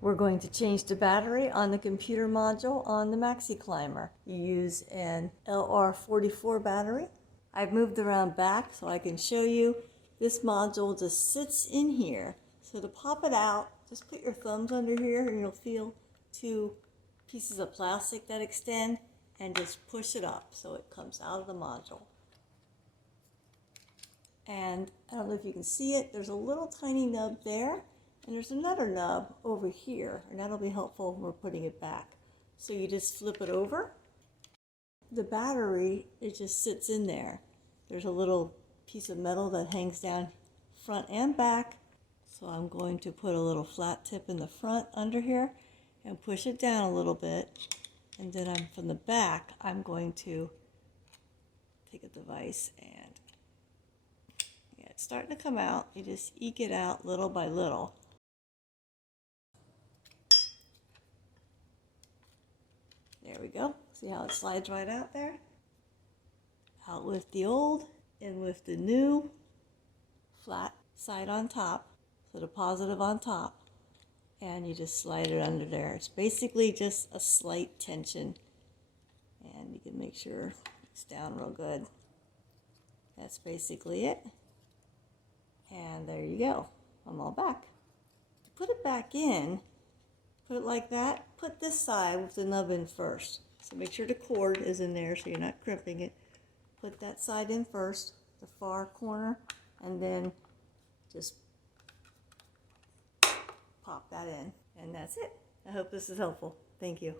We're going to change the battery on the computer module on the MaxiClimber. You use an LR44 battery. I've moved around back so I can show you. This module just sits in here. So to pop it out, just put your thumbs under here and you'll feel two pieces of plastic that extend, and just push it up so it comes out of the module. And I don't know if you can see it, there's a little tiny nub there, and there's another nub over here, and that'll be helpful when we're putting it back. So you just flip it over. The battery, it just sits in there. There's a little piece of metal that hangs down front and back. So I'm going to put a little flat tip in the front under here and push it down a little bit. And then from the back, I'm going to take a device and it's starting to come out. You just eke it out little by little. There we go. See how it slides right out there? Out with the old, in with the new, flat side on top, so the positive on top, and you just slide it under there. It's basically just a slight tension, and you can make sure it's down real good. That's basically it. And there you go. I'm all back. Put it back in. Put it like that. Put this side with the nub in first. So make sure the cord is in there so you're not crimping it. Put that side in first, the far corner, and then just pop that in. And that's it. I hope this is helpful. Thank you.